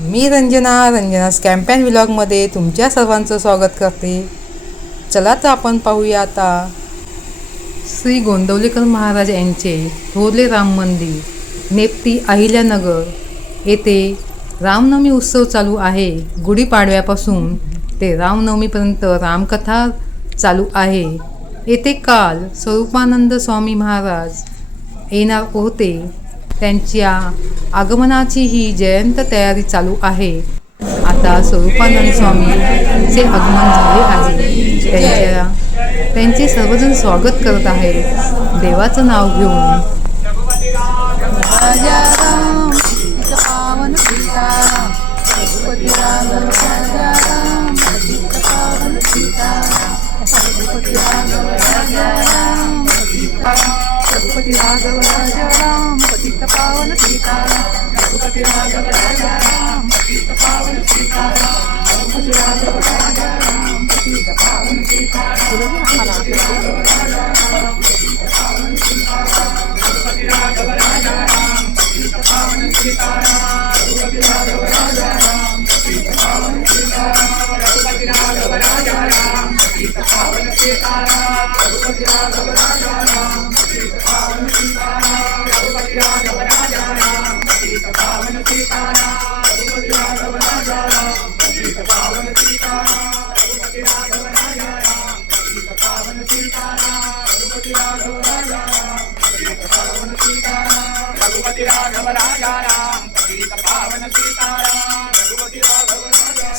मी रंजना रंजना स्कॅम्पॅन विलॉगमध्ये तुमच्या सर्वांचं स्वागत करते. चला तर आपण पाहूया आता श्री गोंदवलेकर महाराज यांचे थोरले राम मंदिर नेप्ती अहिल्यानगर. येथे रामनवमी उत्सव चालू आहे. गुढीपाडव्यापासून ते रामनवमीपर्यंत रामकथा चालू आहे. येथे काल स्वरूपानंद स्वामी महाराज येणार होते. त्यांच्या आगमनाची ही जयंत तयारी चालू आहे. आता स्वरूपानंद स्वामीचे आगमन झाले आहे. त्यांच्या त्यांचे सर्वजण स्वागत करत आहेत. देवाचं नाव घेऊन.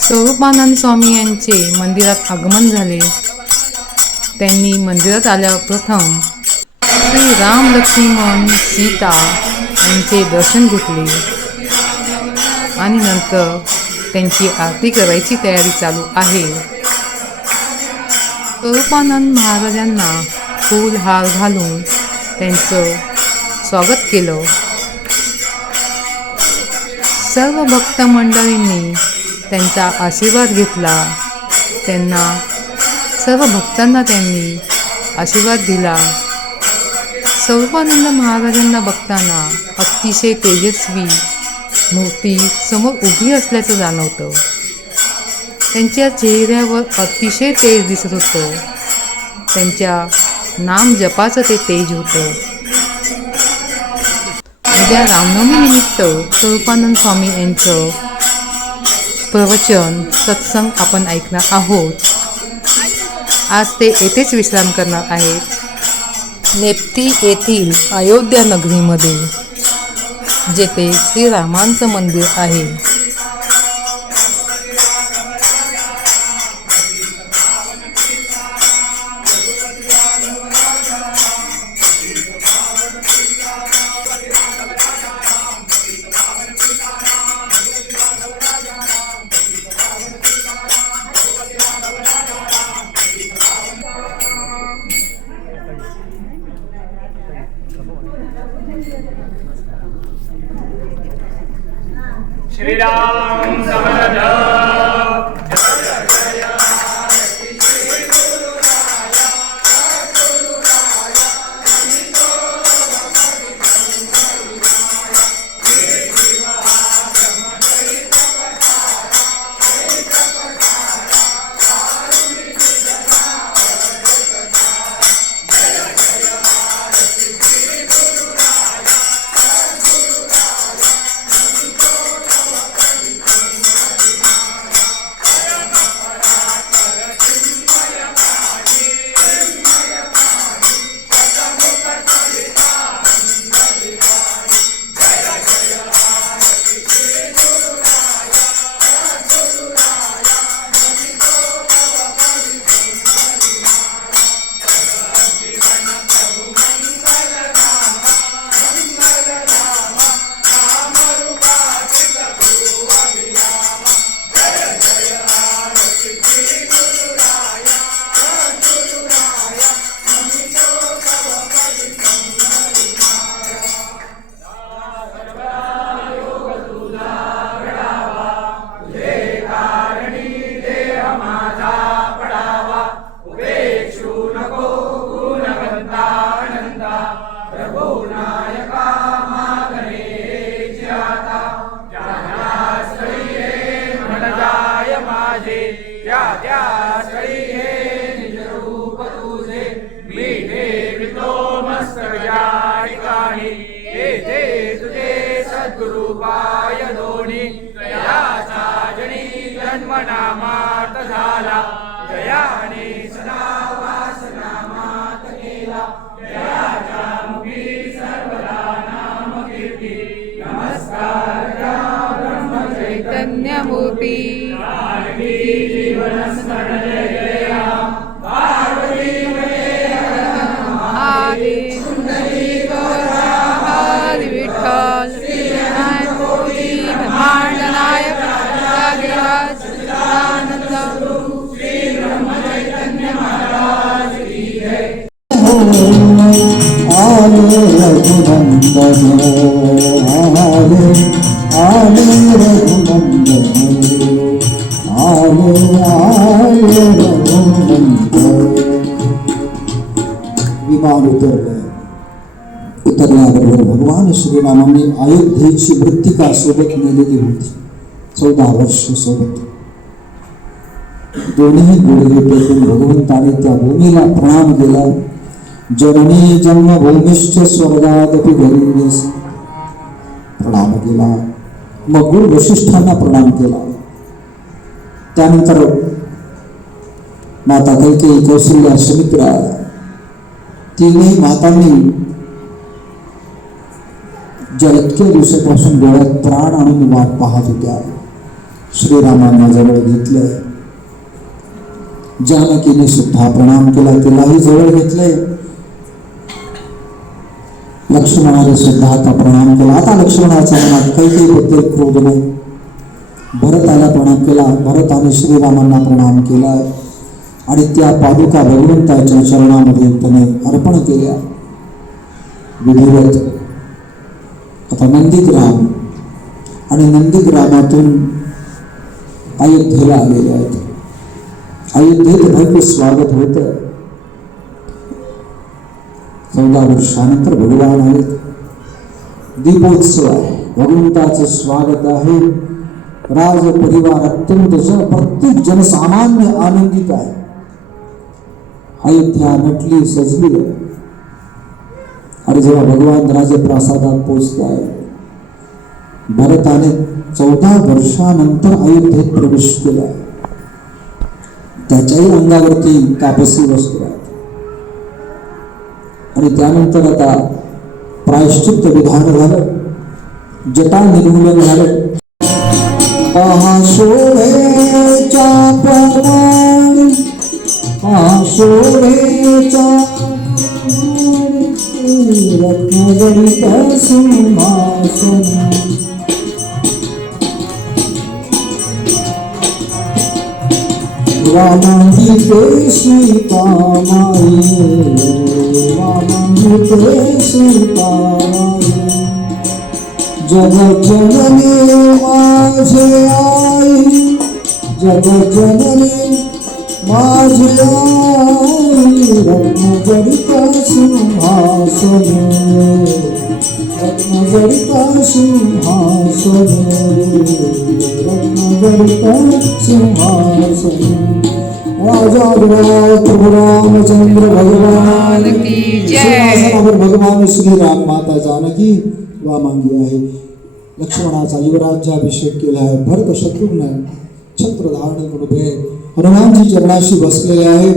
स्वरूपानंद स्वामी यांचे मंदिरात आगमन झाले. त्यांनी मंदिरात आल्यावर प्रथम श्री राम लक्ष्मण सीता यांचे दर्शन घेतले. आणि नंतर त्यांची आरती करायची तयारी चालू आहे. स्वरूपानंद महाराजांना फूल हार घालून त्यांचं स्वागत केलं. सर्व भक्त मंडळींनी त्यांचा आशीर्वाद घेतला. त्यांना सर्व भक्तांना त्यांनी आशीर्वाद दिला. सर्वानंद महाराजांना बघताना अतिशय तेजस्वी मूर्ती समोर उभी असल्याचं जाणवतं. त्यांच्या चेहऱ्यावर अतिशय तेज दिसत होतं. त्यांच्या नाम जपाचं ते तेज होतं. उद्या रामनवमीनिमित्त स्वरूपानंद स्वामी यांचं प्रवचन सत्संग आपण ऐकणार आहोत. आज ते येथेच विश्राम करणार आहेत. नेप्ती येथील अयोध्या नगरीमध्ये जेथे श्रीरामांचं मंदिर आहे. श्रीराम समर्थ। माझे त्या त्या स्थळी हे निज रूप तुझे. मी ठेवितो मस्तक ज्या ठिकाणी येथे तुझे सद्गुरु पाय दोन्ही. दयाचा जन्म नामात झाला. आले आले रघुनंदन आले आले रघुनंदन विमान उतरलं उतरल्याबरोबर भगवान श्रीरामाने अयोध्येची मृत्तिका सोबत नेलेली होती. चौदा वर्ष सोबत. दोन्ही गुडघे टेकून भगवंताने त्या भूमीला प्रणाम केला जननी जन्मभूमिष्ठ स्वर्गादपि गरीबेस प्रणाम केला। मग गुरु वशिष्ठांना प्रणाम केला। त्यानंतर माता कैकेयी कौशल्या सुमित्रा तिन्ही मातांनी ज्या इतक्या दिवसापासून डोळ्यात प्राण आणून वाट पाहत होत्या. श्रीरामांना जवळ घेतलंय. जानकीने सुद्धा प्रणाम केला तिलाही जवळ घेतले लक्ष्मणाने सुद्धा आता प्रणाम केला. आता लक्ष्मणाच्या मनात काही काही बद्दल क्रोध नाही भरताला प्रणाम केला. भरताने श्रीरामांना प्रणाम केला. आणि त्या पादुका भगवंताच्या चरणामध्ये त्याने अर्पण केल्या. विधिवत. आता नंदीग्राम आणि नंदीग्रामातून अयोध्येला आलेले आहेत. अयोध्येत भव्य स्वागत होतं. चौदा वर्षानंतर भगवान आहेत. दीपोत्सव आहे. भगवंताचं स्वागत आहे. राज परिवार अत्यंत जन प्रत्येक जनसामान्य आनंदित आहे. अयोध्या नटली सजली. आहे आणि जेव्हा भगवान राजप्रासादात आहे भरताने चौदा वर्षानंतर अयोध्येत प्रवेश केला. त्याच्याही अंगावरती तापसी वस्त्र आहे. आणि त्यानंतर आता प्रायश्चित्त विधान झालं. जटा निर्मूलन झालं पाशोळेच्या प्रमाण. सिंहासन রামহিতে সীতামায়ে রামহিতে সীতামায়ে জগৎ জননী মাঝে আই জগৎ জননী মাঝে আই রত্ন জড়িত সিংহাসনে। रत्नजडित सिंहासन रत्नजडित सिंहासन राजा रामचंद्र भगवान. सिंहासनावर भगवान श्रीराम माता जानकी वामांगी आहे लक्ष्मणाचा युवराज्याभिषेक केला आहे भरत शत्रुघ्न छत्र धारण करून उभे आहेत. हनुमानजी चरणाशी बसलेले आहे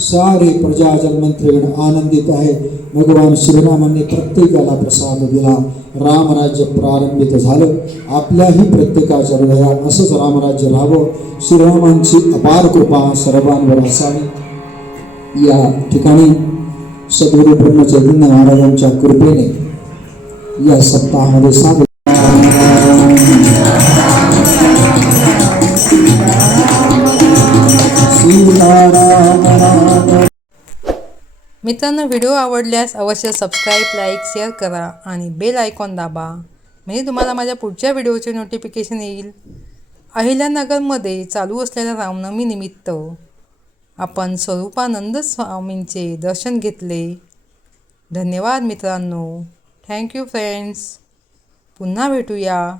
सारे प्रजा मंत्रीगण आनंदित आहे. भगवान श्रीरामांनी प्रत्येकाला प्रसाद दिला. रामराज्य प्रारंभित झालं. आपल्याही प्रत्येकाच्या हृदयात असंच रामराज्य राहावं. श्रीरामांची अपार कृपा सर्वांवर असावी. या ठिकाणी सद्गुरू ब्रह्मचैतन्य महाराजांच्या कृपेने या सप्ताहामध्ये साध मित्रांनो व्हिडिओ आवडल्यास अवश्य सबस्क्राईब लाईक शेअर करा आणि बेल आयकॉन दाबा. म्हणजे तुम्हाला माझ्या पुढच्या व्हिडिओचे नोटिफिकेशन येईल. अहिल्यानगरमध्ये चालू असलेल्या रामनवमीनिमित्त आपण स्वरूपानंद स्वामींचे दर्शन घेतले. धन्यवाद मित्रांनो. थँक्यू फ्रेंड्स पुन्हा भेटूया.